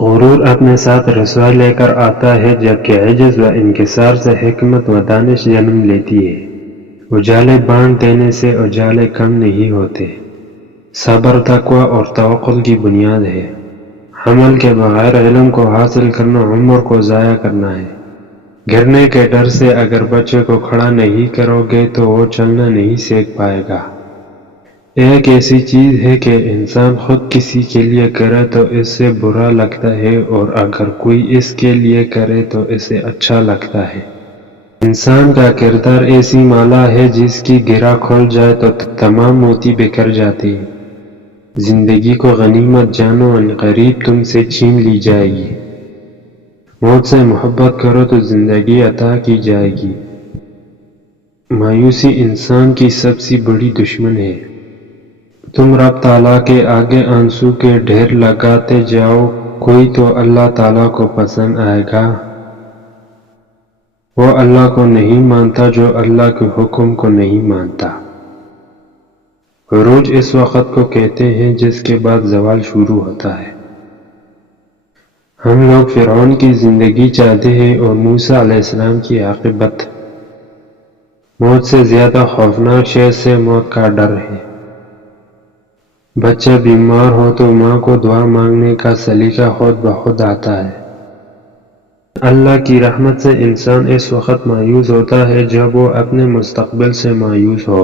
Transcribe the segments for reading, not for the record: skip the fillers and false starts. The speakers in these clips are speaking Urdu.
غرور اپنے ساتھ رسوائی لے کر آتا ہے، جبکہ عجز و انکسار سے حکمت و دانش جنم لیتی ہے۔ اجالے بانٹ دینے سے اجالے کم نہیں ہوتے۔ صبر تقوی اور توکل کی بنیاد ہے۔ عمل کے بغیر علم کو حاصل کرنا عمر کو ضائع کرنا ہے۔ گرنے کے ڈر سے اگر بچے کو کھڑا نہیں کرو گے تو وہ چلنا نہیں سیکھ پائے گا۔ ایک ایسی چیز ہے کہ انسان خود کسی کے لیے کرے تو اس سے برا لگتا ہے، اور اگر کوئی اس کے لیے کرے تو اسے اچھا لگتا ہے۔ انسان کا کردار ایسی مالا ہے جس کی گرہ کھل جائے تو تمام موتی بکھر جاتے ہیں۔ زندگی کو غنیمت جانو، عنقریب تم سے چھین لی جائے گی۔ موت سے محبت کرو تو زندگی عطا کی جائے گی۔ مایوسی انسان کی سب سے بڑی دشمن ہے۔ تم رب تعالیٰ کے آگے آنسو کے ڈھیر لگاتے جاؤ، کوئی تو اللہ تعالیٰ کو پسند آئے گا؟ وہ اللہ کو نہیں مانتا جو اللہ کے حکم کو نہیں مانتا۔ عروج اس وقت کو کہتے ہیں جس کے بعد زوال شروع ہوتا ہے۔ ہم لوگ فرعون کی زندگی چاہتے ہیں اور موسیٰ علیہ السلام کی عاقبت۔ موت سے زیادہ خوفناک شے سے موت کا ڈر ہے۔ بچہ بیمار ہو تو ماں کو دعا مانگنے کا سلیقہ خود بخود آتا ہے۔ اللہ کی رحمت سے انسان اس وقت مایوس ہوتا ہے جب وہ اپنے مستقبل سے مایوس ہو۔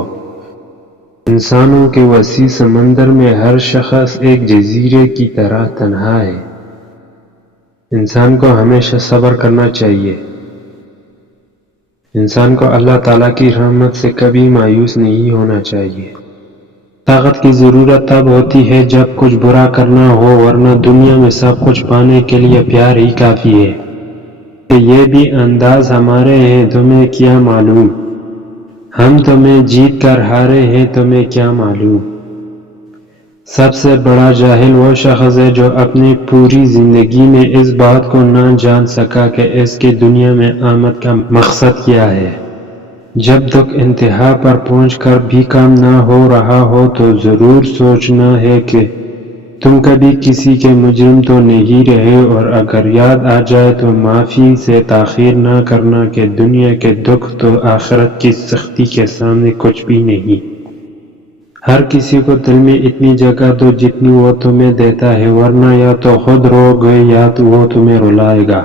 انسانوں کے وسیع سمندر میں ہر شخص ایک جزیرے کی طرح تنہا ہے۔ انسان کو ہمیشہ صبر کرنا چاہیے۔ انسان کو اللہ تعالیٰ کی رحمت سے کبھی مایوس نہیں ہونا چاہیے۔ طاقت کی ضرورت تب ہوتی ہے جب کچھ برا کرنا ہو، ورنہ دنیا میں سب کچھ پانے کے لیے پیار ہی کافی ہے۔ کہ یہ بھی انداز ہمارے ہیں تمہیں کیا معلوم، ہم تمہیں جیت کر ہارے ہیں تمہیں کیا معلوم۔ سب سے بڑا جاہل وہ شخص ہے جو اپنی پوری زندگی میں اس بات کو نہ جان سکا کہ اس کی دنیا میں آمد کا مقصد کیا ہے۔ جب تک انتہا پر پہنچ کر بھی کام نہ ہو رہا ہو تو ضرور سوچنا ہے کہ تم کبھی کسی کے مجرم تو نہیں رہے، اور اگر یاد آ جائے تو معافی سے تاخیر نہ کرنا کہ دنیا کے دکھ تو آخرت کی سختی کے سامنے کچھ بھی نہیں۔ ہر کسی کو دل میں اتنی جگہ دو جتنی وہ تمہیں دیتا ہے، ورنہ یا تو خود رو گے یا تو وہ تمہیں رلائے گا۔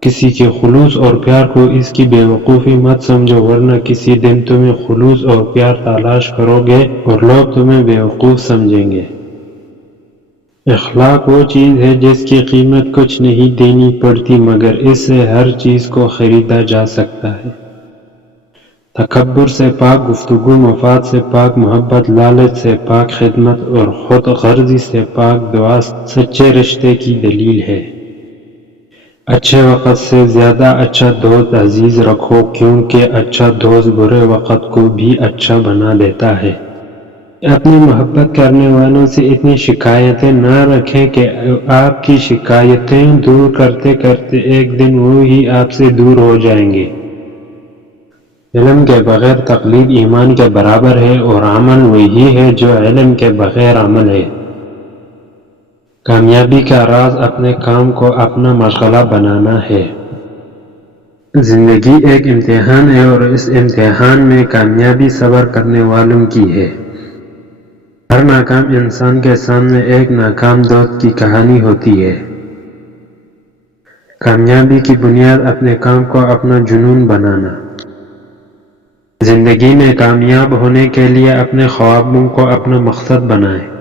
کسی کے خلوص اور پیار کو اس کی بے وقوفی مت سمجھو، ورنہ کسی دن تمہیں خلوص اور پیار تلاش کرو گے اور لوگ تمہیں بے وقوف سمجھیں گے۔ اخلاق وہ چیز ہے جس کی قیمت کچھ نہیں دینی پڑتی، مگر اس سے ہر چیز کو خریدا جا سکتا ہے۔ تکبر سے پاک گفتگو، مفاد سے پاک محبت، لالچ سے پاک خدمت، اور خود غرضی سے پاک دعا سچے رشتے کی دلیل ہے۔ اچھے وقت سے زیادہ اچھا دوست عزیز رکھو، کیونکہ اچھا دوست برے وقت کو بھی اچھا بنا دیتا ہے۔ اپنی محبت کرنے والوں سے اتنی شکایتیں نہ رکھیں کہ آپ کی شکایتیں دور کرتے کرتے ایک دن وہ ہی آپ سے دور ہو جائیں گے۔ علم کے بغیر تقلید ایمان کے برابر ہے، اور عمل وہی ہے جو علم کے بغیر عمل ہے۔ کامیابی کا راز اپنے کام کو اپنا مشغلہ بنانا ہے۔ زندگی ایک امتحان ہے، اور اس امتحان میں کامیابی صبر کرنے والوں کی ہے۔ ہر ناکام انسان کے سامنے ایک ناکام دوست کی کہانی ہوتی ہے۔ کامیابی کی بنیاد اپنے کام کو اپنا جنون بنانا۔ زندگی میں کامیاب ہونے کے لیے اپنے خوابوں کو اپنا مقصد بنائیں۔